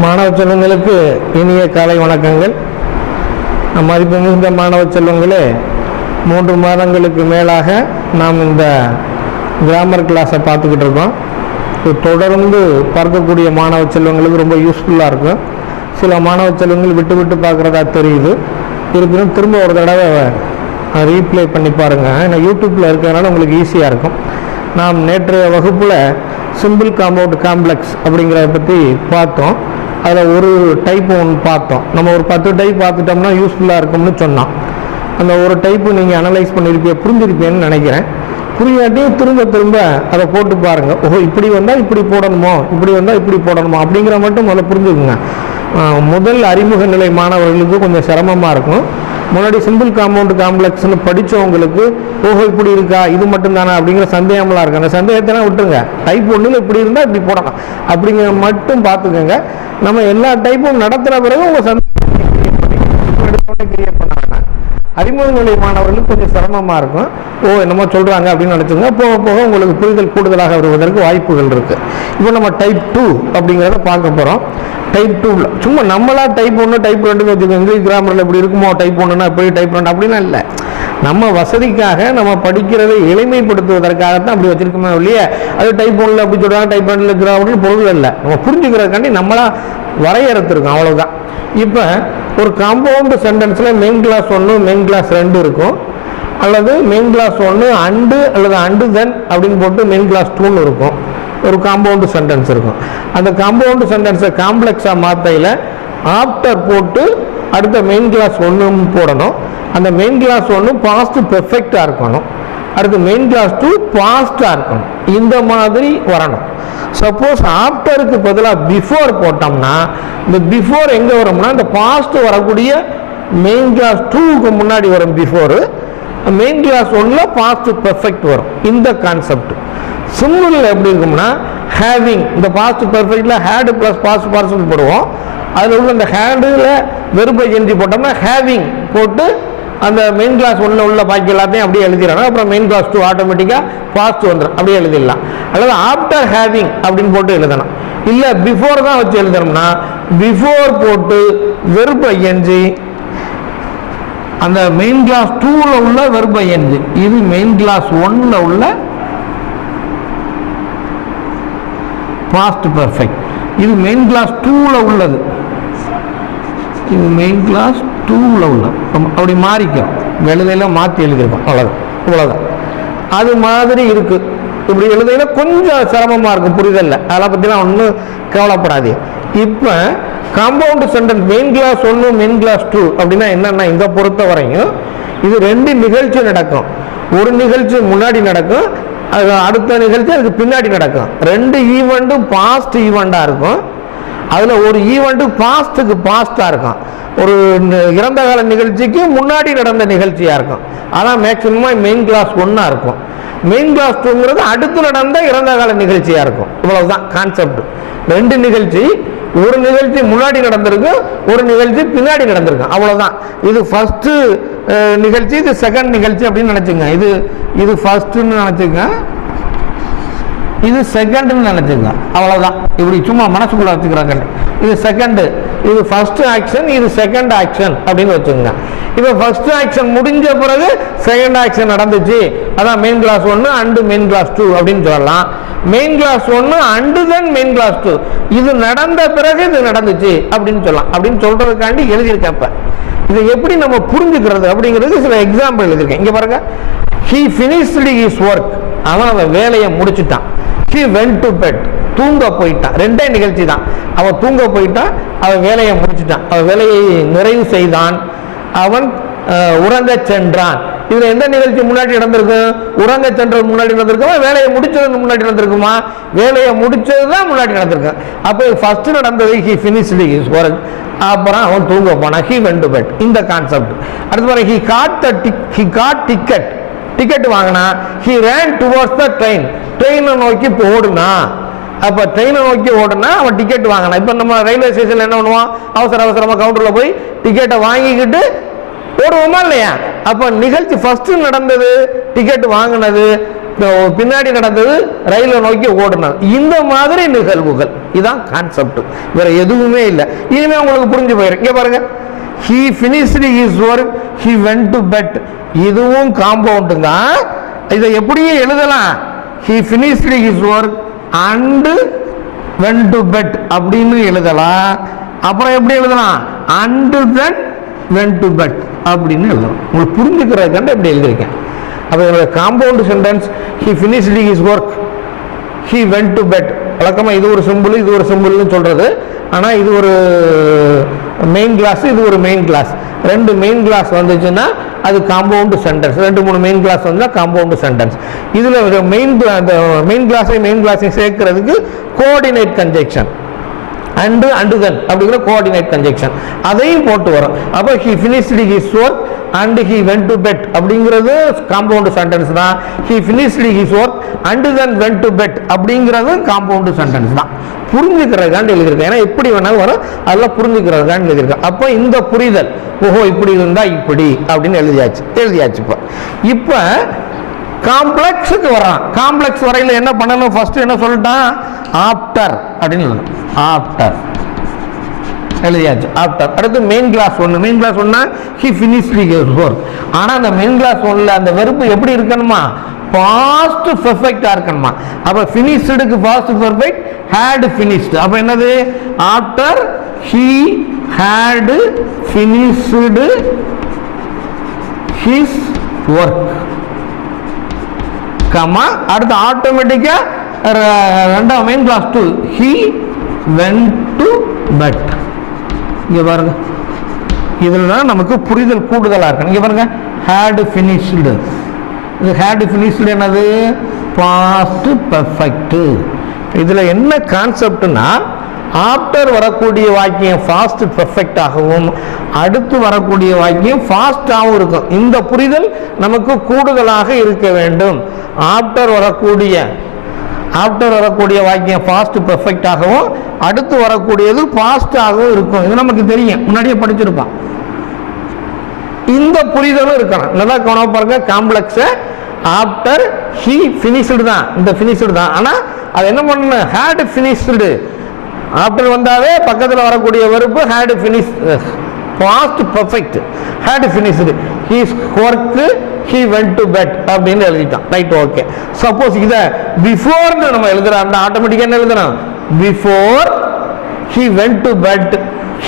மாணவ செல்வங்களுக்கு இனிய காலை வணக்கங்கள். மதிப்பு மிகுந்த மாணவ செல்வங்களே, 3 மாதங்களுக்கு மேலாக நாம் இந்த கிராமர் கிளாஸை பார்த்துக்கிட்டு இருக்கோம். தொடர்ந்து பார்க்கக்கூடிய மாணவ செல்வங்களுக்கு ரொம்ப யூஸ்ஃபுல்லாக இருக்கும். சில மாணவ செல்வங்கள் விட்டு விட்டு பார்க்குறதா தெரியுது. இருப்பினும் திரும்ப ஒரு தடவை ரீப்ளே பண்ணி பாருங்கள். ஏன்னா யூடியூப்பில் இருக்கிறதுனால உங்களுக்கு ஈஸியாக இருக்கும். நாம் நேற்றைய வகுப்பில் சிம்பிள் காம்பவுண்ட் காம்ப்ளெக்ஸ் அப்படிங்கிறத பற்றி பார்த்தோம். அதில் ஒரு டைப்பு ஒன்று பார்த்தோம். நம்ம ஒரு 10 டைப் பார்த்துட்டோம்னா யூஸ்ஃபுல்லாக இருக்கும்னு சொன்னோம். அந்த ஒரு டைப்பு நீங்கள் அனலைஸ் புரிஞ்சிருப்பேன்னு நினைக்கிறேன். புரியாட்டியும் திரும்ப அதை போட்டு பாருங்கள். ஓஹோ, இப்படி வந்தால் இப்படி போடணுமோ, இப்படி வந்தால் இப்படி போடணுமோ அப்படிங்கிற மட்டும் முதல்ல புரிஞ்சுக்குங்க. முதல் அறிமுக நிலை மாணவர்களுக்கு கொஞ்சம் சிரமமாக இருக்கும். முன்னாடி சிம்பிள் காம்பவுண்ட் காம்ப்ளெக்ஸ்னு படித்தவங்களுக்கு ஓஹோ இப்படி இருக்கா, இது மட்டும்தானா அப்படிங்கிற சந்தேகம்லாம் இருக்கு. அந்த சந்தேகத்தெல்லாம் விட்டுருங்க. டைப் 1 இப்படி இருந்தால் இப்படி போடலாம் அப்படிங்கிற மட்டும் பார்த்துக்கோங்க. நம்ம எல்லா டைப்பும் நடத்துகிற பிறகு உங்கள் சந்தேகம் கிரியேட் பண்ண வேண்டாம். அறிமுக நிலை மாணவர்களுக்கு கொஞ்சம் சிரமமாக இருக்கும். என்னமோ சொல்கிறாங்க அப்படின்னு நினச்சிங்க. போக போக உங்களுக்கு புரிதல் கூடுதலாக வருவதற்கு வாய்ப்புகள் இருக்குது. இப்போ நம்ம டைப் 2 அப்படிங்கிறத பார்க்க போகிறோம். டைப் 2 சும்மா நம்மளா டைப் 1 டைப் 2 வச்சுக்கோங்க. இங்கிலீஷ் கிராமரில் இப்படி இருக்குமோ, டைப் 1னா இப்படி, டைப் 2 அப்படின்னா இல்லை. நம்ம வசதிக்காக நம்ம படிக்கிறதை எளிமைப்படுத்துவதற்காகத்தான் அப்படி வச்சிருக்கோமே இல்லையே. அது டைப் 1 அப்படி சொல்கிறாங்க, டைப் 2 இருக்கிற பொருள் இல்லை. நம்ம புரிஞ்சுக்கிறதுக்காண்டி நம்மளா வரையறுத்துருக்கோம், அவ்வளோதான். இப்போ ஒரு காம்பவுண்ட் சென்டென்ஸில் மெயின் கிளாஸ் 1 மெயின் கிளாஸ் 2 இருக்கும். அல்லது மெயின் கிளாஸ் 1 அண்டு அல்லது அண்டு தென் அப்படின்னு போட்டு மெயின் கிளாஸ் 2 இருக்கும். ஒரு காம்பவுண்டு சென்டென்ஸ் இருக்கும். அந்த காம்பவுண்டு சென்டென்ஸை காம்ப்ளெக்ஸாக மாற்றையில் ஆஃப்டர் போட்டு அடுத்த மெயின் கிளாஸ் 1 போடணும். அந்த மெயின் கிளாஸ் 1 பாஸ்ட் பெர்ஃபெக்டாக இருக்கணும். அடுத்து மெயின் கிளாஸ் 2 பாஸ்டாக இருக்கணும். இந்த மாதிரி வரணும். சப்போஸ் ஆஃப்டருக்கு பதிலாக பிஃபோர் போட்டோம்னா இந்த பிஃபோர் எங்கே வரும்னா இந்த பாஸ்ட் வரக்கூடிய மெயின் கிளாஸ் 2க்கு முன்னாடி வரும் பிஃபோரு. மெயின் கிளாஸ் 1ல் பாஸ்ட் பெர்ஃபெக்ட் வரும். இந்த கான்செப்ட் சிம்பிள் எப்படி இருக்கும்னா ஹேவிங், இந்த பாஸ்ட் பெர்ஃபெக்ட்ல ஹேடு பிளஸ் பாஸ்ட் பார்சல் போடுவோம். அதில் உள்ள இந்த ஹேடில் வெறுப்பை எஞ்சி போட்டோம்னா ஹேவிங் போட்டு அந்த மெயின் கிளாஸ் 1 உள்ள பாக்கி எல்லாத்தையும் அப்படியே எழுதிடணும். அப்புறம் மெயின் கிளாஸ் 2 ஆட்டோமேட்டிக்காக பாஸ்ட் வந்துடும், அப்படியே எழுதிடலாம். அல்லது ஆஃப்டர் ஹேவிங் அப்படின்னு போட்டு எழுதணும். இல்லை பிஃபோர் தான் வச்சு எழுதணும்னா பிஃபோர் போட்டு வெறுப்பை எஞ்சி அந்த மெயின் கிளாஸ் 2ல உள்ள வெறுப்பை எஞ்சி, இது மெயின் கிளாஸ் 1ல உள்ள பாஸ்ட் பெர்ஃபெக்ட். இது மெயின் கிளாஸ் 2ல உள்ளது, இது மெயின் கிளாஸ் 2ல உள்ளது. அப்படி மாறிக்கும், எழுதையில மாற்றி எழுதியிருக்கோம், அவ்வளோதான். அது மாதிரி இருக்கு. இப்படி எழுதையில கொஞ்சம் சிரமமாக இருக்கும் புரிதல்ல, அதெல்லாம் பற்றிலாம் ஒன்றும் கவலைப்படாது. இப்போ compound sentence main clause 1 main clause 2 அப்படின்னா என்னன்னா, இந்த பொறுத்த வரையும் இது 2 நிகழ்ச்சி நடக்கும். ஒரு நிகழ்ச்சி முன்னாடி நடக்கும், அது அடுத்த நிகழ்ச்சி அதுக்கு பின்னாடி நடக்கும். 2 ஈவெண்ட்டும் பாஸ்ட் ஈவெண்ட்டாக இருக்கும். அதில் ஒரு ஈவெண்ட்டு பாஸ்ட்டுக்கு பாஸ்டாக இருக்கும், ஒரு இறந்த கால நிகழ்ச்சிக்கு முன்னாடி நடந்த நிகழ்ச்சியாக இருக்கும். அதான் மேக்சிமமாக மெயின் கிளாஸ் 1 இருக்கும். மெயின் கிளாஸ் 2ங்கிறது அடுத்து நடந்த இறந்த கால நிகழ்ச்சியாக இருக்கும். இவ்வளவுதான் கான்செப்ட். 2 நிகழ்ச்சி, ஒரு நிகழ்ச்சி முன்னாடி நடந்திருக்கு, ஒரு நிகழ்ச்சி பின்னாடி நடந்திருக்கு, அவ்வளோதான். இது ஃபர்ஸ்ட் நிகழ்ச்சி, இது செகண்ட் நிகழ்ச்சி அப்படின்னு நினச்சிங்க. இது ஃபர்ஸ்ட்னு நினச்சிங்க, இது செகண்ட்னு நினச்சிங்க, அவ்வளோதான். இப்படி சும்மா மனசுக்குள்ள வச்சுக்கிறாங்க. இது செகண்டு, இது ஃபர்ஸ்ட் ஆக்ஷன், இது செகண்ட் ஆக்ஷன் அப்படின்னு வச்சுங்க. இப்போ ஃபர்ஸ்ட் ஆக்ஷன் முடிஞ்ச பிறகு செகண்ட் ஆக்ஷன் நடந்துச்சு, அதான் main clause 1 and main clause 2 அப்படின்னு சொல்லலாம். Main clause 1 and then main clause 2, இது நடந்த பிறகு இது நடந்துச்சு அப்படின்னு சொல்லலாம். அப்படின்னு சொல்றதுக்காண்டி எழுதியிருக்கப்ப இதை எப்படி நம்ம புரிஞ்சுக்கிறது அப்படிங்கிறது சில எக்ஸாம்பிள் எழுதியிருக்கேன். இங்க பாருங்க, he finished his work, அவன் வேலையை முடிச்சுட்டான். he went to bed, தூங்க போயிட்டான். 2 நிகழ்ச்சி தான். அவன் தூங்க போயிட்டான், அவன் வேலையை முடிச்சுட்டான், அவன் வேலையை நிறைவு செய்தான், அவன் உறங்க சென்றான். இதுல எந்த நிகழ்ச்சி முன்னாடி நடந்திருக்கு? உறங்க சென்றது முன்னாடி நடந்திருக்குமா, வேலையை முடிச்சது முன்னாடி நடந்திருக்குமா? வேலையை முடிச்சதுதான் முன்னாடி நடந்திருக்கு. அப்போ ஃபர்ஸ்ட் நடந்தது he finished his work, அப்புறம் அவன் தூங்க போனான், he went to bed. இந்த கான்செப்ட். அடுத்து பாருங்க, he got ticket, டிக்கெட் வாங்கினா. he ran towards the train, ட்ரெயினை நோக்கி ஓடுனா. அப்ப ட்ரெயினை நோக்கி ஓடுனா அவன் டிக்கெட் வாங்கினா. இப்ப நம்ம ரயில்வே ஸ்டேஷன்ல என்ன பண்ணுவோம், அவசரமா கவுண்டர்ல போய் டிக்கெட்டை வாங்கிக்கிட்டு ஓடுவோமா இல்லையா? அப்ப நிகழ்ச்சி ஃபர்ஸ்ட் நடந்தது டிக்கெட் வாங்கினது, பின்னாடி நடந்தது ரயிலை நோக்கி ஓடுனது. இந்த மாதிரி நிகழ்வுகள் இதான் கான்செப்ட், வேற எதுவுமே இல்லை. இனிமே உங்களுக்கு புரிஞ்சு போயிருக்கு. இங்க பாருங்க, he finished his work, he went to bed. இதுவும் காம்பவுண்ட் தான். இதை எப்படியே எழுதலாம், he finished his work and went to bed அப்படின்னு எழுதலாம். அப்புறம் எப்படி எழுதலாம், and then went to bed அப்படின்னு எழுதலாம். உங்களுக்கு புரிஞ்சுக்கிறதுக்காண்ட எப்படி எழுதியிருக்கேன். அப்போ என்னோட compound sentence, he finished his work, he went to bed. வழக்கமாக இது ஒரு சிம்பிள், இது ஒரு சிம்பிள்னு சொல்றது. ஆனால் இது ஒரு மெயின் கிளாஸ், இது ஒரு மெயின் கிளாஸ். ரெண்டு மெயின் கிளாஸ் வந்துச்சுன்னா அது காம்பவுண்ட் சென்டென்ஸ். 2-3 மெயின் கிளாஸ் வந்தால் காம்பவுண்ட் சென்டென்ஸ். இதில் அந்த மெயின் கிளாஸையும் சேர்க்கறதுக்கு கோஆர்டினேட் கன்ஜெக்ஷன் அண்டு தென் அப்படிங்கிற கோஆர்டினேட் கன்ஜெக்ஷன் அதையும் போட்டு வரும். அப்போ he finished his work and he went to bed அப்படிங்கிறது காம்பவுண்ட் சென்டென்ஸ் தான். he finished his work and then went to bed அப்படிங்கிறது காம்பவுண்ட் சென்டென்ஸ் தான். புரிஞ்சுக்கிறதுக்காண்டி எழுதியிருக்கேன். ஏன்னா எப்படி வேணாலும் வரும், அதெல்லாம் புரிஞ்சுக்கிறதுக்காண்டி எழுதியிருக்கேன். அப்போ இந்த புரிதல், ஓஹோ இப்படி இருந்தா இப்படி அப்படின்னு எழுதியாச்சு. இப்போ காம்ப்ளெக்ஸுக்கு வரான். காம்ப்ளெக்ஸ் வரையில் என்ன பண்ணணும், ஃபர்ஸ்ட் என்ன சொல்லிட்டான், ஆஃப்டர் அப்படின்னு ஆஃப்டர் எழுதியாச்சு. ஆஃப்டர். அடுத்து மெயின் கிளாஸ் ஒன்னா he finished his work. ஆனால் அந்த மெயின் கிளாஸ் ஒன்ல அந்த வெர்பு எப்படி இருக்கணுமா, பாஸ்ட் பெர்ஃபெக்ட்டா இருக்கணுமா. அப்ப ஃபினிஷ்டுக்கு பாஸ்ட் பெர்ஃபெக்ட் had finished. அப்ப என்னது, after he had finished his work comma அடுத்து ஆட்டோமேட்டிக்கா ரெண்டாவது main clause 2 he went to bed. இங்க பாருங்க, இதுல நமக்கு புரிதல் கூடுதலா இருக்கு. இங்க பாருங்க, had finished. இது had finished என்னது, பாஸ்ட் பெர்ஃபெக்ட். இதுல என்ன கான்செப்ட்னா, ஆஃப்டர் வரக்கூடிய வாக்கியம் ஃபாஸ்ட் பெர்ஃபெக்டாகவும் அடுத்து வரக்கூடிய வாக்கியம் ஃபாஸ்டாகவும் இருக்கும். இந்த புரிதல் நமக்கு கூடுதலாக இருக்க வேண்டும். ஆஃப்டர் வரக்கூடிய வாக்கியம் ஃபாஸ்ட் பெர்ஃபெக்டாகவும் அடுத்து வரக்கூடியது ஃபாஸ்டாகவும் இருக்கும். இது நமக்கு தெரியும், முன்னாடியே படிச்சிருப்பான். இந்த புரிதலும் இருக்கணும். நல்லா கவனமா பாருங்க, காம்ப்ளெக்ஸ் ஆஃப்டர் he finished தான், இந்த finished தான். ஆனா அது என்ன பண்ணணும், had finished. ஆஃப்டர் வந்தாவே பக்கத்தில் வரக்கூடிய verb had finished, past perfect, had finished his work, he went to bed அப்படின்னு எழுதிட்டான். Right, okay. சப்போஸ் இத பிஃபோர் நம்ம எழுதுறோம், ஆட்டோமேட்டிக்கா என்ன எழுதணும், before he went to bed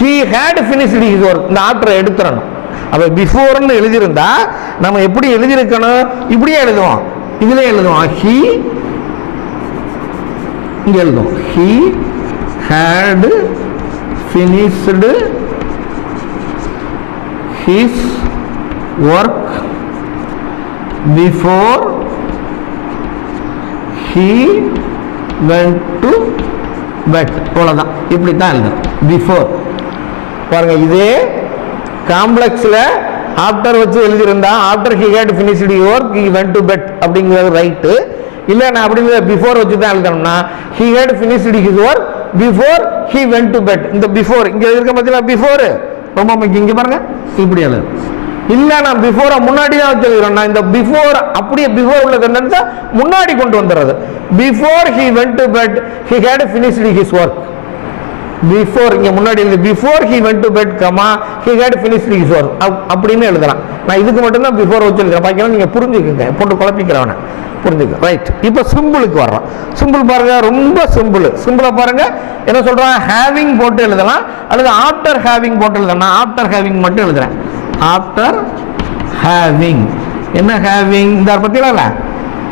he had finished his work. இந்த ஆஃப்டரை எடுத்துறணும். அப்ப பிஃபோர்னு எழுதியிருந்தா நம்ம எப்படி எழுதியிருக்கணும், இப்படியே எழுதுவோம். இதுல எழுதுவோம் he, இங்க எழுதுவோம் he had finished his work before he went to bed. அவ்வளவுதான், இப்படி தான் எழுதணும். பிஃபோர் பாருங்க, இதே காம்ப்ளெக்ஸ்ல ஆஃப்டர் வச்சு எழுதியிருந்தா after he had finished his work he went to bed அப்படிங்கிறது ரைட்டு. இல்லை நான் அப்படிங்கிற பிஃபோர் வச்சு தான் எழுதணும்னா he had finished his work before he went to bed. இந்த பிஃபோர் இங்க இருக்க பார்த்தீங்களா, பிஃபோர் ரொம்ப முக்கியம். இங்க பாருங்க, இப்படி எழுது. இல்லை நான் பிஃபோரை முன்னாடி தான் வச்சு எழுதுறேன். நான் இந்த பிஃபோர் அப்படியே பிஃபோர் உள்ள சென்டென்ஸை முன்னாடி கொண்டு வந்துடுறது. Before he went to bed he had finished his work. Before இங்க முன்னாடி எழுது, before he went to bed comma he had finished his work அப்படின்னு எழுதலாம். நான் இதுக்கு மட்டும் தான் பிஃபோர் வச்சு எழுதுறேன். பாக்கலாம் நீங்க புரிஞ்சுக்குங்க, போட்டு குழப்பிக்கிறவன புரிஞ்சுக்க. ரைட், இப்போ சிம்பிளுக்கு வர்றோம். சிம்பிள் பாருங்க, ரொம்ப சிம்பிள். சிம்பிளா பாருங்க, என்ன சொல்றான், ஹேவிங் போட்டு எழுதலாம் அல்லது ஆஃப்டர் ஹேவிங் போட்டு எழுதலாம். ஆஃப்டர் ஹேவிங் மட்டும் எழுதுறேன். ஆஃப்டர் ஹேவிங், என்ன ஹேவிங், இந்த பத்தியில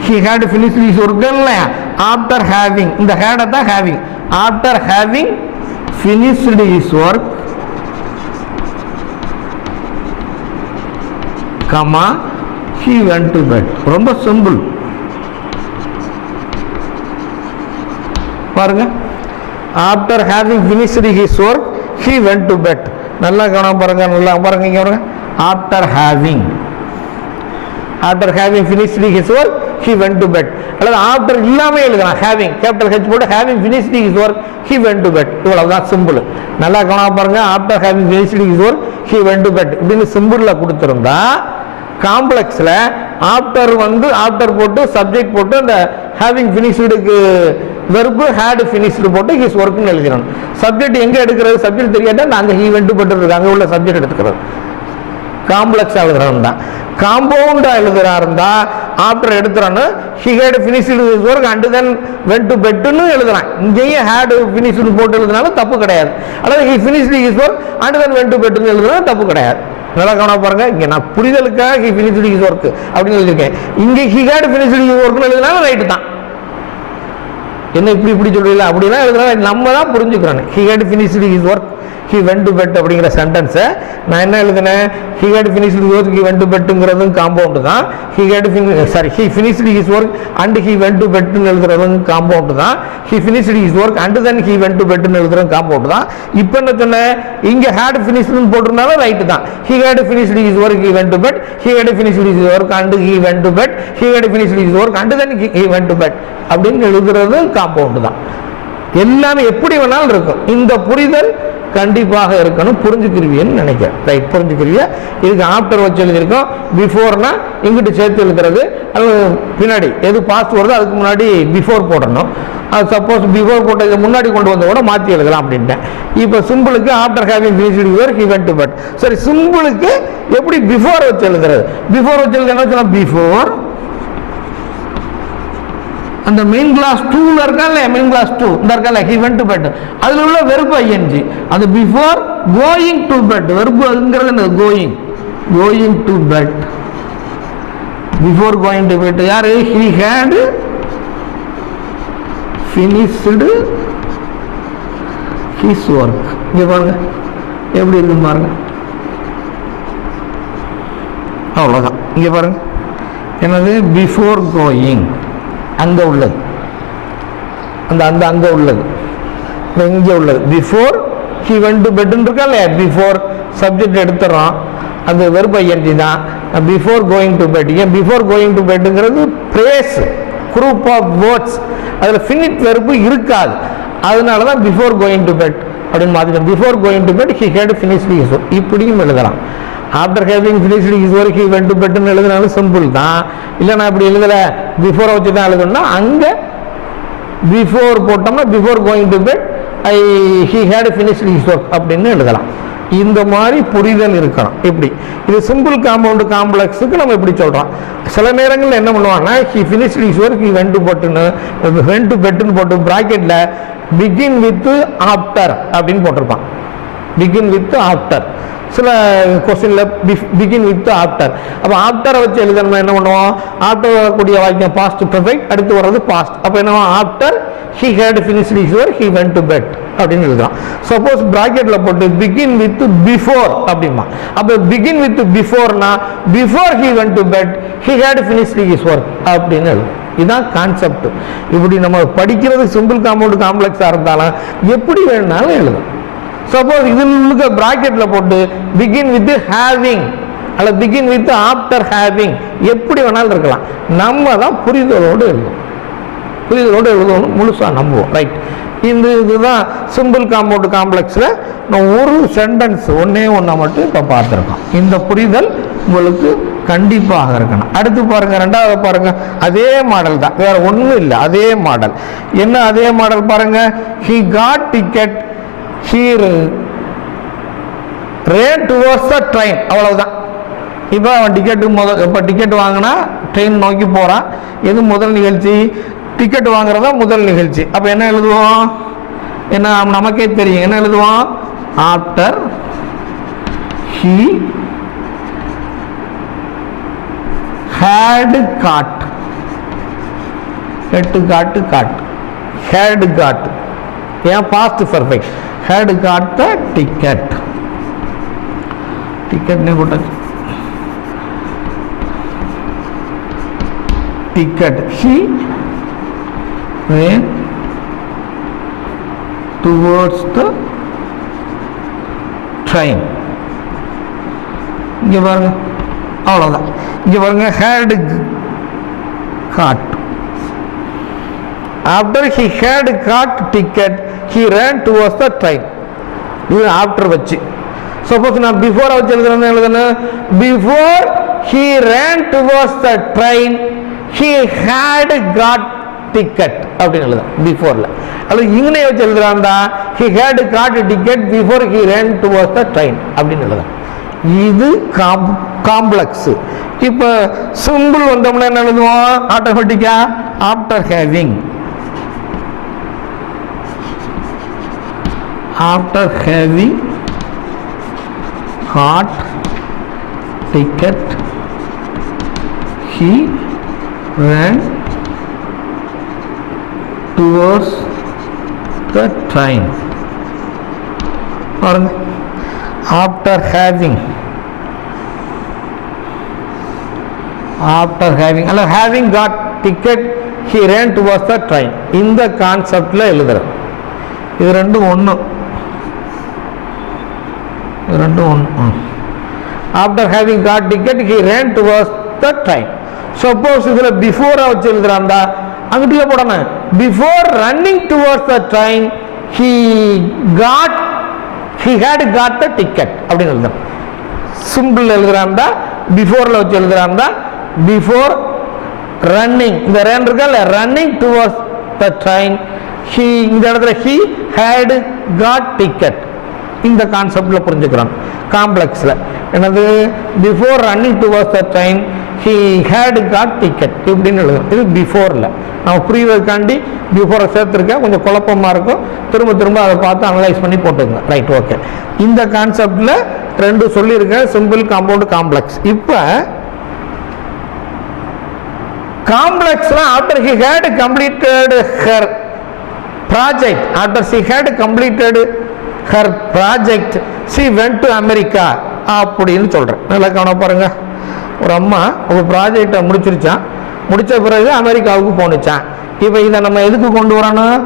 he had finished his work இல்லையா, ஆஃப்டர் ஹேவிங், இந்த ஹேட தான் having. After having finished his work comma he went to bed. ரொம்ப சிம்பிள் பாருங்க. After having finished his work he went to bed. நல்லா கவனம் பாருங்க, நல்லா பாருங்க. இங்க பாருங்க, after having finished his work he went to bed. அல்லது ஆஃப்டர் இல்லாம எழுதலாம், ஹேவிங் கேபிட்டல் ஹெச் போட்டு having finished his work he went to bed. இவ்வளவுதான் சிம்பிள். நல்லா கவனம் பாருங்க, after having finished his work he went to bed இப்படின்னு சிம்பிள்ல கொடுத்திருந்தா காம்ப்ளெக்ஸில் ஆஃப்டர் வந்து ஆஃப்டர் போட்டு சப்ஜெக்ட் போட்டு அந்த ஹேவிங் ஃபினிஷ்டுக்கு வெர்பு ஹேட் ஃபினிஷ்டு போட்டு ஹிஸ் ஒர்க்னு எழுதிடணும். சப்ஜெக்ட் எங்கே எடுக்கிறது, சப்ஜெக்ட் தெரியாட்டா நாங்கள் ஹீ வெண்ட் டு பெட் இருக்கு அங்கே உள்ள சப்ஜெக்ட் எடுத்துக்கிறது. காம்ப்ளெக்ஸாக எழுதுறோம் தான். காம்பவுண்டாக எழுதுறா இருந்தா ஆஃப்டர் எடுத்துறான்னு he had finished his work and then went to பெட்னு எழுதுறான். இங்கேயும் ஹேட் ஃபினிஷ்டு போட்டு எழுதுனாலும் தப்பு கிடையாது. அல்லது he finished his work and then went to பெட்னு எழுதுனாலும் தப்பு கிடையாது. நல்லா கவனம் பாருங்க. இங்கே நான் புரிதலுக்காக ஹி ஃபினிஷ்டு ஹிஸ் ஒர்க் அப்படின்னு எழுதியிருக்கேன். இங்கே ஹி ஹேட் ஃபினிஷ்டு ஹிஸ் ஒர்க்னு எழுதுனாலும் ரைட்டு தான். என்ன இப்படி சொல்றீங்களா அப்படிலாம் எழுதுனா நம்ம தான் புரிஞ்சுக்கிறோம். He had finished his work he went to bed அப்படிங்கிற சென்டென்ஸை நான் என்ன எழுதினேன், he had finished his work he went to பெட்டுங்கிறதும் காம்பவுண்டு தான். He finished his work and he went to பெட்னு எழுதுறதும் காம்பவுண்டு தான். He finished his work and then he went to பெட்னு எழுதுறதும் காம்பவுண்டு தான். இப்போ என்ன சொன்னேன், இங்கே ஹேட் ஃபினிஷ்டுன்னு போட்டிருந்தாலும் ரைட்டு தான். He had finished his work he went to bed, he had finished his work and he went to bed, he had finished his work and then he went to bed அப்படின்னு எழுதுறது compound தான். எல்லாமே எப்படி வேணாலும் இருக்கும். இந்த புரிதல் கண்டிப்பாக இருக்கணும். புரிஞ்சுக்கிருவியன்னு நினைக்கிறேன். ரைட், புரிஞ்சுக்கிருவிய. இதுக்கு ஆஃப்டர் வச்சு எழுதியிருக்கோம். பிஃபோர்னா இங்கிட்டு சேர்த்து எழுதுறது, அது பின்னாடி எது பாஸ்ட் வருதோ அதுக்கு முன்னாடி பிஃபோர் போடணும். அது சப்போஸ் பிஃபோர் போட்டதுக்கு முன்னாடி கொண்டு வந்த கூட மாற்றி எழுதலாம் அப்படின்ட்டேன். இப்போ சிம்பிளுக்கு after having finished his work he went to bed. சரி, சிம்பிளுக்கு எப்படி பிஃபோர் வச்சு எழுதுறது? பிஃபோர் வச்சு எழுதுனா சொன்னா பிஃபோர் அந்த மெயின் கிளாஸ் 2ல இருக்கா இல்லையா, மெயின் கிளாஸ் 2 இந்த இருக்கா இல்லையா, ஹி வெண்ட் டு பெட், அதில் உள்ள வெர்பு ஐஎன்ஜி. அது பிஃபோர் கோயிங் டு பெட், வெர்புங்கிறது என்ன, going to bed. Before going to bed யாரு, he had finished his work. இங்கே பாருங்க எப்படி இருக்குன்னு பாருங்க. அவ்வளோதான். இங்கே பாருங்க என்னது, பிஃபோர் கோயிங் அங்கே உள்ளது, அந்த அங்கே உள்ளது, இங்கே உள்ளது. பிஃபோர் ஹி வெண்ட் டு பெட்னு இருக்கா இல்லையா, பிஃபோர் சப்ஜெக்ட் எடுத்துறோம், அது வெர்பு ஐஎன்ஜி தான். Before going to bed. ஏன் பிஃபோர் கோயிங் டு பெட்டுங்கிறது பிரேஸ் குரூப் ஆஃப் வேர்ட்ஸ், அதில் ஃபினிட் வெர்பு இருக்காது. அதனால தான் பிஃபோர் கோயிங் டு பெட் அப்படின்னு மாற்றிட்டோம். Before going to bed he had finished his work இப்படியும் எழுதலாம். After having finished his work he went to பெட்னு எழுதினாலும் சிம்பிள் தான். இல்லை நான் இப்படி எழுதலை, பிஃபோரை வச்சு தான் எழுதணும்னா அங்கே பிஃபோர் போட்டோம்னா before going to bed he had finished his work அப்படின்னு எழுதலாம். இந்த மாதிரி புரிதல் இருக்கணும். இப்படி இது சிம்பிள் காம்பவுண்டு காம்ப்ளெக்ஸுக்கு நம்ம இப்படி சொல்கிறோம். சில நேரங்களில் என்ன பண்ணுவாங்கன்னா he finished his work he went to பெட்னு போட்டு ப்ராக்கெட்டில் பிகின் வித் ஆஃப்டர் அப்படின்னு போட்டிருப்பான். பிகின் வித் ஆஃப்டர் சில கொஸ்டினில் பிகின் வித் ஆஃப்டர். அப்போ ஆஃப்டரை வச்சு எழுதணும் என்ன பண்ணுவோம், ஆஃப்டர் வரக்கூடிய வாக்கியம் பாஸ்ட் பெர்ஃபெக்ட், அடுத்து வர்றது பாஸ்ட். அப்போ என்னவா, after he had finished his work he went to bed அப்படின்னு எழுதுறோம். சப்போஸ் பிராக்கெட்டில் போட்டு பிகின் வித் பிஃபோர் அப்படிமா, அப்போ பிகின் வித் பிஃபோர்னா before he went to bed he had finished his work அப்படின்னு எழுதும். இதுதான் கான்செப்ட். இப்படி நம்ம படிக்கிறது சிம்பிள் காம்பவுண்ட் காம்ப்ளெக்ஸாக இருந்தாலும் எப்படி வேணுனாலும் எழுதும். சப்போஸ் இதில் பிராக்கெட்ல போட்டு பிகின் வித் ஹேவிங் அல்லது பிகின் வித் ஆஃப்டர் ஹேவிங் எப்படி வேணாலும் இருக்கலாம். நம்ம தான் புரிதலோடு எழுதணும், முழுசா நம்புவோம். ரைட், இதுதான் சிம்பிள் காம்பவுண்ட் காம்ப்ளெக்ஸில் ஒரு சென்டென்ஸ் ஒன்னே ஒன்றை மட்டும் இப்போ பார்த்துருக்கோம். இந்த புரிதல் உங்களுக்கு கண்டிப்பாக இருக்கணும். அடுத்து பாருங்க, ரெண்டாவது பாருங்க, அதே மாடல் தான், வேற ஒன்றும் இல்லை, அதே மாடல். என்ன அதே மாடல் பாருங்க, he got ticket he ran towards the train. அவ்வளவுதான். இப்போ அவன் டிக்கெட் வாங்கினா ட்ரெயின் நோக்கி போறான். எது முதல் நிகழ்ச்சி, டிக்கெட் வாங்குறதா முதல் நிகழ்ச்சி. அப்ப என்ன எழுதுவோம், என்ன நமக்கே தெரியும், என்ன எழுதுவோம், after he had got, had got ஏன் past perfect, had got the ticket. டிக்கெட்னே போட்டாச்சு. ticket he ran towards the train. இங்க பாருங்க, அவ்வளவுதான். இங்க பாருங்க, had got. After he had got ticket he ran towards the train. இது ஆஃப்டர் வச்சு. சப்போஸ் நான் பிஃபோர் வச்சு எழுதுறேன்னு before he ran towards the train, he had got ticket அப்படின்னு எழுத பிஃபோர்ல. அல்லது இங்கே வச்சு எழுதுறாண்டா he had got ticket before he ran towards the train அப்படின்னு எழுத. இது காம்ப்ளெக்ஸ். இப்போ சிம்பிள் வந்தோம்னா என்ன எழுதுவோம்? ஆட்டோமேட்டிக்கா after having got ticket he ran towards the train. பாருங்க, after having அல்ல having got ticket he ran towards the train. இந்த கான்செப்ட்ல எழுதுறேன். இது ரெண்டும் ஒன்று. after having got ticket he ran towards the train. suppose இதுல before வச்சு எழுதுறாண்டா அங்கிட்டே போடணும். before running towards the train he had got the ticket அப்படின்னு எழுதுறோம். சிம்பிள் எழுதுறாண்டா பிஃபோர்ல வச்சு எழுதுறாண்டா before running, இந்த ரன் இருக்கல running towards the train he, இந்த இடத்துல he had got ticket. இந்த கான்செப்ட்ல புரிஞ்சுக்கிறோம். காம்ப்ளெக்ஸ்ல என்னது? Before running towards the train he had got ticket இப்படின்னு எழுதும். இது பிஃபோர்ல நான் புரியுறதுக்காண்டி பிஃபோரை சேர்த்துருக்கேன். கொஞ்சம் குழப்பமா இருக்கும். திரும்ப அதை பார்த்து அனலைஸ் பண்ணி போட்டுங்க. Right, okay. இந்த கான்செப்ட்ல ரெண்டு சொல்லியிருக்கேன், சிம்பிள், காம்பவுண்ட், காம்ப்ளெக்ஸ். இப்போ காம்ப்ளெக்ஸ்ல after he had completed her project, after she had completed her project she went to America அப்படின்னு சொல்றேன். நல்லா கவனம் பாருங்க. ஒரு அம்மா ஒரு ப்ராஜெக்டை முடிச்சிருச்சான், முடிச்ச பிறகு அமெரிக்காவுக்கு போனுச்சான். இப்போ இதை நம்ம எதுக்கு கொண்டு வரணும்?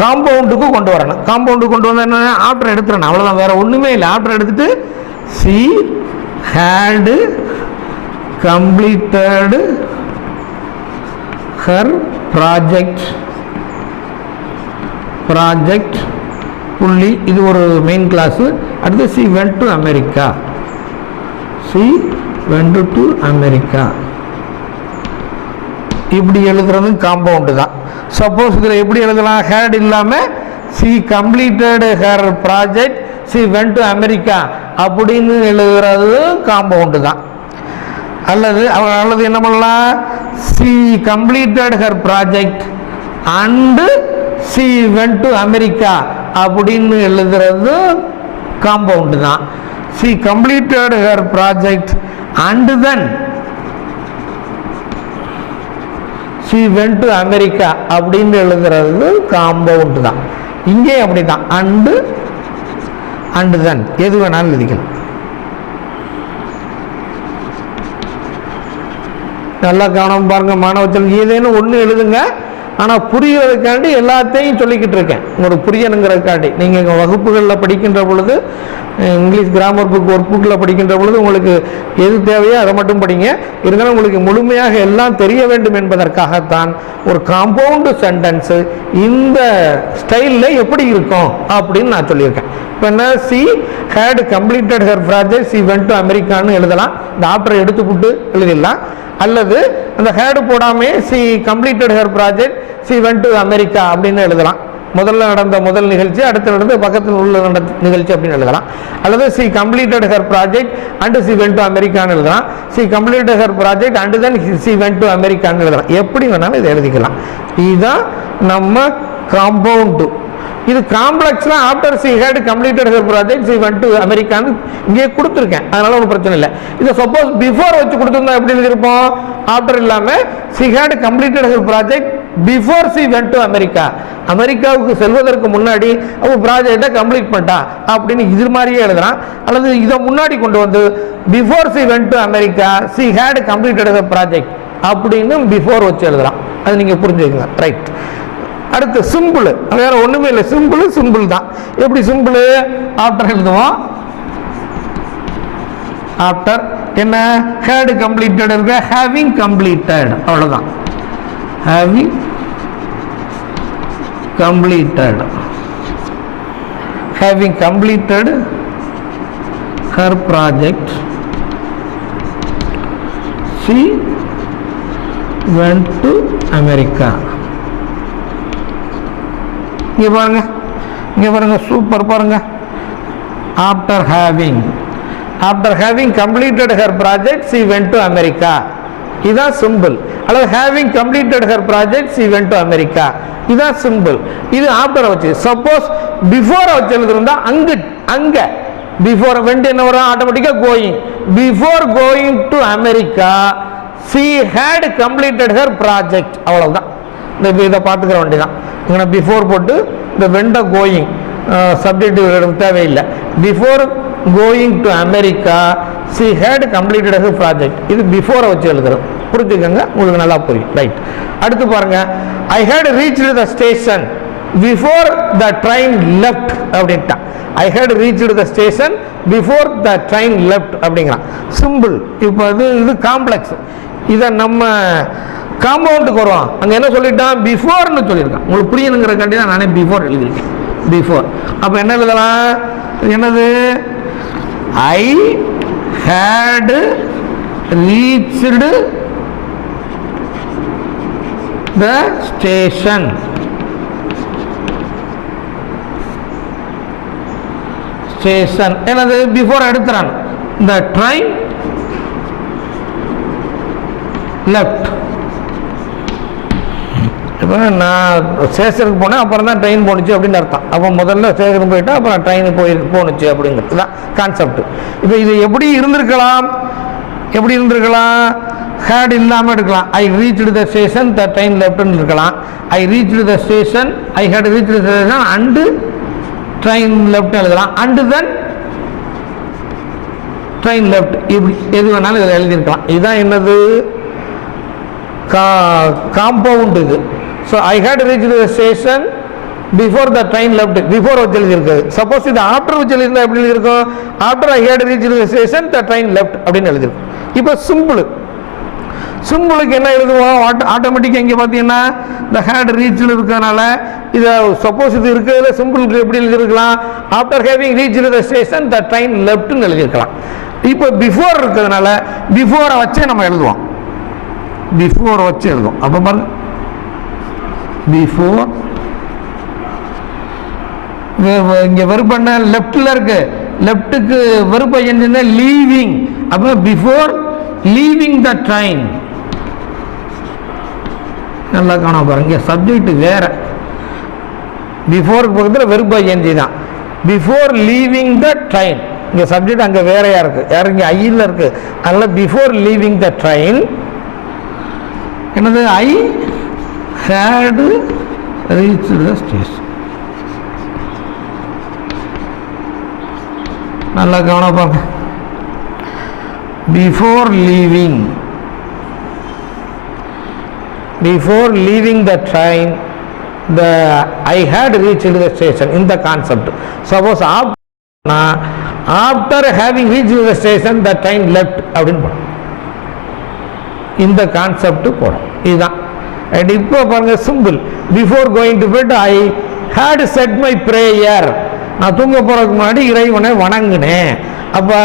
காம்பவுண்டுக்கு கொண்டு வரணும். காம்பவுண்டுக்கு கொண்டு வந்தா என்ன? ஆஃப்டர் எடுத்துறேன், அவ்வளோதான், வேற ஒன்றுமே இல்லை. ஆஃப்டர் எடுத்துட்டு she had completed her project புள்ளி, இது ஒரு மெயின் கிளாஸ். அடுத்து she went to America, இப்படி எழுதுறது காம்பவுண்டு தான். சப்போஸ் இதில் எப்படி எழுதலாம்? ஹேட் இல்லாமல் she completed her project she went to America அப்படின்னு எழுதுறது காம்பவுண்டு தான். அல்லது என்ன பண்ணலாம்? she completed her project and she went to America அப்படின்னு எழுதுறது காம்பவுண்டு தான். she completed her project and then she went to America அப்படின்னு எழுதுறது காம்பவுண்டு தான். இங்கே அப்படிதான், and then எது வேணாலும் எழுதிக்கலாம். நல்லா கவனம் பாருங்க மாணவர்கள், ஏதேனும் ஒன்று எழுதுங்க. ஆனால் புரியறதுக்காண்டி எல்லாத்தையும் சொல்லிக்கிட்டு இருக்கேன், உங்களுக்கு புரியணுங்கிறதுக்காண்டி. நீங்கள் எங்கள் வகுப்புகளில் படிக்கின்ற பொழுது, இங்கிலீஷ் கிராமர் புக் ஒர்க் புக்கில் படிக்கின்ற பொழுது உங்களுக்கு எது தேவையோ அதை மட்டும் படிங்க. இருந்தாலும் உங்களுக்கு முழுமையாக எல்லாம் தெரிய வேண்டும் என்பதற்காகத்தான் ஒரு காம்பவுண்டு சென்டென்ஸு இந்த ஸ்டைலில் எப்படி இருக்கும் அப்படின்னு நான் சொல்லியிருக்கேன். இப்போ என்ன? she had completed her project she went to Americaன்னு எழுதலாம். இந்த ஆப்டரை எடுத்துக்கிட்டு எழுதிடலாம். அல்லது அந்த had போடாமே she completed her project she went to America அப்படின்னு எழுதலாம். முதல்ல நடந்த முதல் நிகழ்ச்சி, அடுத்து நடந்த பக்கத்தில் உள்ள நடந்த நிகழ்ச்சி அப்படின்னு எழுதலாம். அல்லது she completed her project and she went to Americaன்னு எழுதலாம். she completed her project and then she went to Americaன்னு எழுதலாம். எப்படி வேணாலும் இதை எழுதிக்கலாம். இதுதான் நம்ம காம்பவுண்டு. இது காம்ப்ளெக்ஸ்ல after she had completed her project she went to Americaன்னு இங்கே கொடுத்துருக்கேன், அதனால ஒன்றும் பிரச்சனை இல்லை. இதை சப்போஸ் பிஃபோர் வச்சு கொடுத்துருந்தா எப்படி எழுதியிருப்போம்? ஆஃப்டர் இல்லாமல் she had completed her project before she went to America, அமெரிக்காவுக்கு செல்வதற்கு முன்னாடி அவங்க ப்ராஜெக்டை கம்ப்ளீட் பண்ணிட்டா அப்படின்னு இது மாதிரியே எழுதலாம். அல்லது இதை முன்னாடி கொண்டு வந்து before she went to America she had completed her project அப்படின்னு பிஃபோர் வச்சு எழுதலாம். அது நீங்கள் புரிஞ்சுக்கங்க. ரைட். அடுத்து சிம்பிள், வேற ஒண்ணுமே இல்லை. சிம்பிள் தான். எப்படி சிம்பிள்? ஆஃப்டர் எழுதுவோம். ஆஃப்டர் என்ன? ஹேட் கம்ப்ளீட்டட் இருக்க, ஹேவிங் கம்ப்ளீட்டட், அவ்வளவுதான். Having completed her project she went to America. இங்கே பாருங்க சூப்பர் பாருங்க. after having completed her project she went to America. இதான் சிம்பிள். அல்லது having completed her project she went to America. இதான் simple. இது after வச்சு. Suppose before வச்சு எழுதுறதா அங்க பிஃபோர் வெண்ட் என்ன வரும்? ஆட்டோமேட்டிக்கா going. Before going to America she had completed her project. அவ்வளவுதான். இதை பார்த்துக்கிற வேண்டியதான். இங்கே பிஃபோர் போட்டு இந்த வெண்ட கோயிங் சப்ஜெக்ட் தேவையில்லை. Before going to America she had completed her project. இது பிஃபோரை வச்சு எழுதுறோம். புரிஞ்சுக்கங்க, உங்களுக்கு நல்லா புரியும். ரைட். அடுத்து பாருங்க, I had reached the station before the train left அப்படின்ட்டான். I had reached the station before the train left அப்படிங்கிறான். சிம்பிள். இப்போ இது காம்ப்ளெக்ஸ். இதை நம்ம காம்பவுண்டுக்கு வருவோம். அங்கே என்ன சொல்லிட்டான்? பிஃபோர்னு சொல்லியிருக்கான். உங்களுக்கு புரியணுங்கிறக்காண்டி தான் நானே பிஃபோர் எழுதியிருக்கேன். பிஃபோர் அப்போ என்ன எழுதலாம்? என்னது? I had reached the station என்னது? பிஃபோர் எடுத்துறான். the train left. இப்போ நான் ஸ்டேஷனுக்கு போனேன், அப்புறம் தான் ட்ரெயின் போணுச்சு அப்படின்னு அர்த்தம். அப்போ முதல்ல ஸ்டேஷனுக்கு போயிட்டா அப்புறம் ட்ரெயின் போணுச்சு அப்படிங்கிறது தான் கான்செப்ட். இப்போ இது எப்படி இருந்திருக்கலாம்? ஹேட் இல்லாமல் எடுக்கலாம். I reached the station the train லெஃப்ட்னு இருக்கலாம். I reached the station, I had reached the station and train left எழுதலாம். And then train left. இப்படி எது வேணாலும் இதில் எழுதியிருக்கலாம். இதுதான் என்னது? காம்பவுண்ட் இது. So I had reach the station before the train left. Before வச்சு எழுதியிருக்கு. சப்போஸ் இது ஆஃப்டர் வச்சு எழுதியிருந்தா எப்படி எழுதியிருக்கும்? After I had reach the station the train left அப்படின்னு எழுதியிருக்கும். இப்போ சிம்பிளுக்கு என்ன எழுதுவோம்? ஆட்டோமேட்டிக்காக இங்கே பார்த்தீங்கன்னா இந்த ஹேட் ரீச்சில் இருக்கிறதுனால இதை சப்போஸ் இது இருக்கிறதுல சிம்பிளுக்கு எப்படி எழுதியிருக்கலாம்? After having reach the station the train லெஃப்ட்னு எழுதியிருக்கலாம். இப்போ பிஃபோர் இருக்கிறதுனால பிஃபோரை வச்சே நம்ம எழுதுவோம். பிஃபோர் வச்சு எழுதும். அப்போ பாருங்க, பிஃபோர் இங்கே வெறுப்பண்ண லெஃப்டில் இருக்கு. லெஃப்ட்டுக்கு வெறுப்பை என்ன? லீவிங். அப்போ பிஃபோர் லீவிங் த ட்ரெயின். நல்லா காண பாருங்க, சப்ஜெக்ட் வேற. பிஃபோருக்கு பக்கத்தில் வெறுப்பை எஞ்சி தான். Before leaving the train. இங்கே சப்ஜெக்ட் அங்கே வேறையா இருக்கு. யார் இங்கே ஐயில் இருக்கு. அதனால பிஃபோர் லீவிங் த ட்ரெயின் என்னது? I had reached the station. நல்லா கவனிப்பாங்க. Before leaving the train I had reached the station. இந்த concept. Suppose after having reached the station the train left அப்படின்னு போடும். இந்த கான்செப்ட் போடும். இதுதான். அண்ட் இப்போ பாருங்க simple. Before going to bed I had said my prayer. நான் தூங்க போறதுக்கு முன்னாடி இறைவனை வணங்கினேன். அப்போ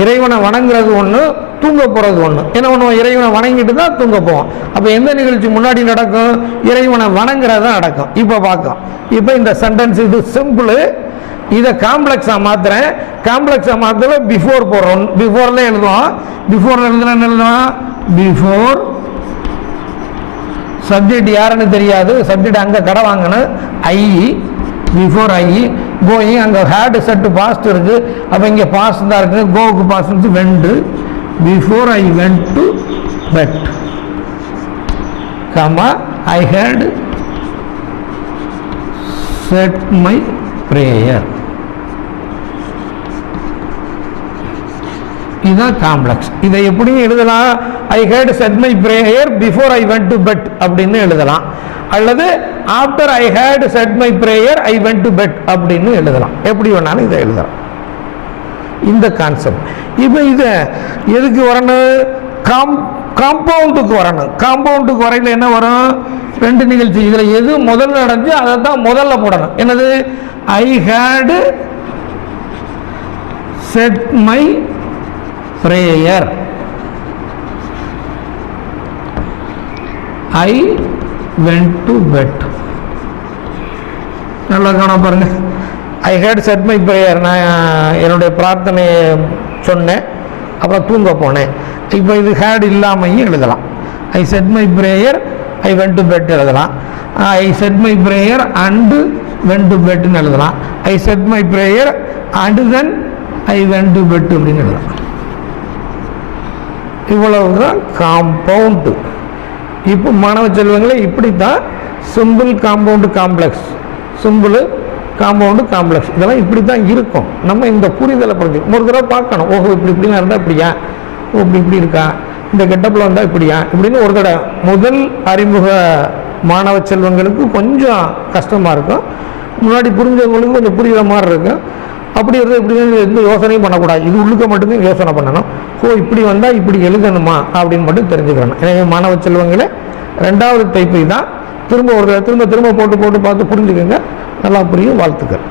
இறைவனை வணங்குறது ஒன்று, தூங்க போகிறது ஒன்று. என்ன பண்ணுவோம்? இறைவனை வணங்கிட்டு தான் தூங்க போவோம். அப்போ எந்த நிகழ்ச்சி முன்னாடி நடக்கும்? இறைவனை வணங்குறது தான் நடக்கும். இப்போ பார்க்கலாம். இப்போ இந்த சென்டென்ஸ் இது சிம்பிள். இதை காம்ப்ளெக்ஸாக மாற்றுறேன். காம்ப்ளெக்ஸாக மாற்றல பிஃபோர் போடுறோம். பிஃபோர்ல எழுதுவோம். பிஃபோர் எழுதுவோம். பிஃபோர் சப்ஜெக்ட் யாருன்னு தெரியாது. சப்ஜெக்ட் அங்கே கடை வாங்கணும். I before I going. அங்கே ஹேட் செட் பாஸ்ட் இருக்கு. அப்போ இங்கே பாஸ்ட் தான் இருக்கு. கோவுக்கு past went. Before I went to bed comma I had said my prayer. இதுதான் காம்ப்ளெக்ஸ். இதை எப்படியும் எழுதலாம்? I had said my prayer before I went to bed அப்படின்னு எழுதலாம். அல்லது after I had said my prayer I went to bed அப்படின்னு எழுதலாம். எப்படி வேணாலும் இதை எழுதலாம். இந்த கான்செப்ட். இப்போ இதை எதுக்கு வரணும்? காம்பவுண்டுக்கு வரணும். காம்பவுண்டுக்கு வரையில் என்ன வரும்? ரெண்டு நிகழ்ச்சி. இதில் எது முதல்ல நடந்துச்சு அதை தான் முதல்ல போடணும். என்னது? I had said my prayer. I went to bed. நல்லா கவனம் பாருங்க. I had said my prayer, நான் என்னுடைய பிரார்த்தனையை சொன்னேன், அப்புறம் தூங்க போனேன். இப்போ இது ஹேட் இல்லாமையும் எழுதலாம். I said my prayer, I went to bed எழுதலாம். I said my prayer and went to பெட்னு எழுதலாம். I said my prayer and then I went to bed அப்படின்னு எழுதலாம். இவ்வளவுதான் காம்பவுண்டு. இப்போ மாணவ செல்வங்களே, இப்படி தான் simple, compound, complex, simple, compound, complex, இதெல்லாம் இப்படி தான் இருக்கும். நம்ம இந்த புரிதலை புரிஞ்சு ஒரு தடவை பார்க்கணும். ஓஹோ, இப்படி இப்படிலாம் இருந்தால் இப்படியா, ஓ இப்படி இப்படி இருக்கா, இந்த கெட்டப்பில் வந்தால் இப்படியா இப்படின்னு ஒரு தடவை. முதல் அறிமுக மாணவ செல்வங்களுக்கு கொஞ்சம் கஷ்டமாக இருக்கும், முன்னாடி புரிஞ்சவங்களுக்கு கொஞ்சம் புரிகிற மாதிரி இருக்கும். அப்படி இருந்தால் இப்படி எந்த யோசனையும் பண்ணக்கூடாது, இது உள்ளுக்க மட்டும்தான் யோசனை பண்ணணும். ஓ இப்படி வந்தால் இப்படி எழுதணுமா அப்படின்னு மட்டும் தெரிஞ்சுக்கணும். எனவே மாணவ செல்வங்களே, ரெண்டாவது டைப்பு தான். திரும்ப ஒரு திரும்ப திரும்ப போட்டு பார்த்து புரிஞ்சுக்கோங்க, நல்லா புரியும். வாழ்த்துக்கள்.